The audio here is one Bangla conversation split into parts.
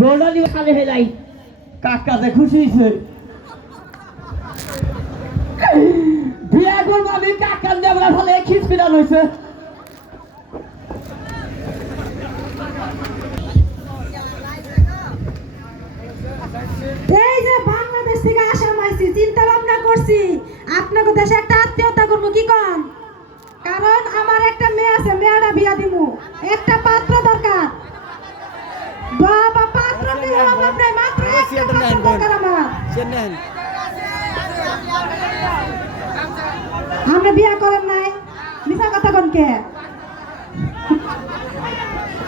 বড় দিও খালে হেলাই কাকাতে খুশি হইছে বিয়া করব আমি কাকার দেবরা ফলে খিচপিটা লইছে এই যে বাংলাদেশ থেকে আসাম আইছি চিন্তা ভাবনা করছি আপনাকে দেশে একটা আত্মীয়তা করবো কি কম কারণ আমার একটা মেয়ে আছে মেয়েটা বিয়া দিমু একটা পাত্র দরকার বাবা পাত্র নিয়ে বাবা মাত্র একটা পাত্র দরকার আমার আমরা বিয়া করেন নাই মিছা কথা কোন কে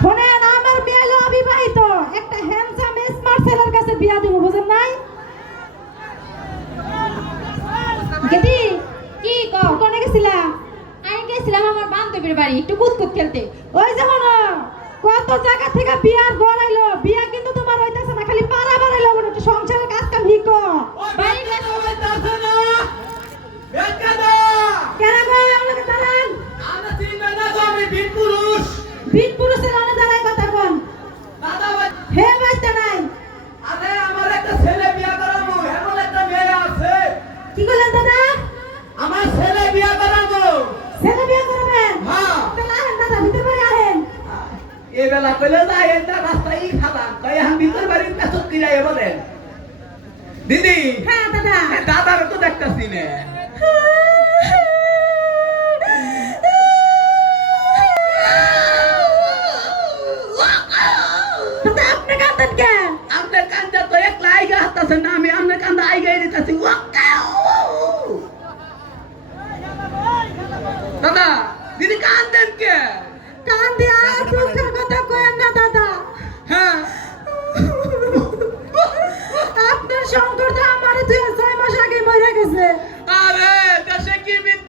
শোনেন আমার মেয়ে হলো অবিবাহিত একটা হ্যান্ডসাম স্মার্ট ছেলের কাছে বিয়া দিব বুঝেন নাই গেদি কি কও কোনে গেছিলা আমি গেছিলাম আমার বান্ধবীর বাড়ি একটু কুতকুত খেলতে ওই যে হলো কত জায়গা থেকে বিয়ার ঘর আইলো বিয়া কিন্তু তোমার হইতাছে না খালি পাড়া বাড়াইলো বলে একটু সংসারের কাজ কাম হিকো বাড়ি গেছে হইতাছে না বেকাদা কেন গো আমাকে দাঁড়ান আমরা চিনবে না তো আমি বীর পুরুষ বীর পুরুষের অনে দাঁড়ায় কথা কোন দাদা ভাই হে বাইতে নাই আরে আমার একটা ছেলে বিয়া করাবো এমন একটা মেয়ে আছে কি কইলেন দাদা আমার ছেলে বিয়া করাবো ছেলে বিয়া করবেন হ্যাঁ তাহলে আহেন দাদা ভিতর বাড়ি আহেন এই বেলা কইলে না এটা রাস্তায় খালাম তাই আমি ভিতর বাড়ির পেছন কিরাই বলেন দিদি হ্যাঁ দাদা দাদার তো দেখতাছি না দাদা আপনি কাঁদেন কেন আপনার কান্দা তো এক লাইগা হাতাছে না আমি আপনার কান্দা আইগাই দিতাছি দাদা দিদি কান্দেন কে কান দিয়া দুঃখের কথা কয়েন না দাদা হ্যাঁ আপনার শঙ্কর তো আমার 2-6 মাস আগে মরে গেছে